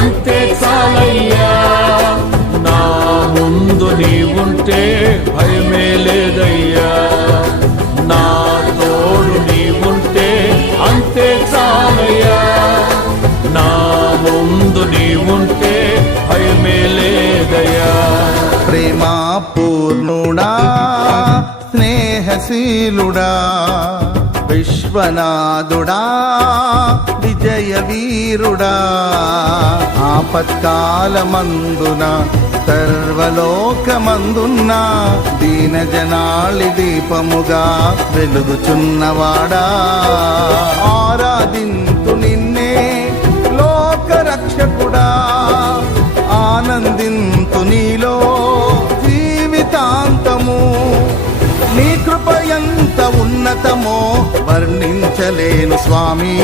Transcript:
అంతే చాలయ్యా. నా ముందు నీవుంటే భయమే లేదయ్యా. నా తోడు నీవుంటే అంతే చాలయ్యా. నా ముందు నీవుంటే భయమే లేదయ్యా. ప్రేమా పూర్ణుడా, స్నేహశీలుడా, విశ్వనాథుడా, విజయ వీరుడా, ఆపత్కాలమందున సర్వలోకమందున్న దీన జనాళి దీపముగా వెలుగుచున్నవాడా, ఆరాధింతు నిన్నే లోకరక్షకుడా, ఆనందింతు నీలో జీవితాంతము. నీ కృప ఎంత ఉన్నతమో వర్ణించలేను స్వామి.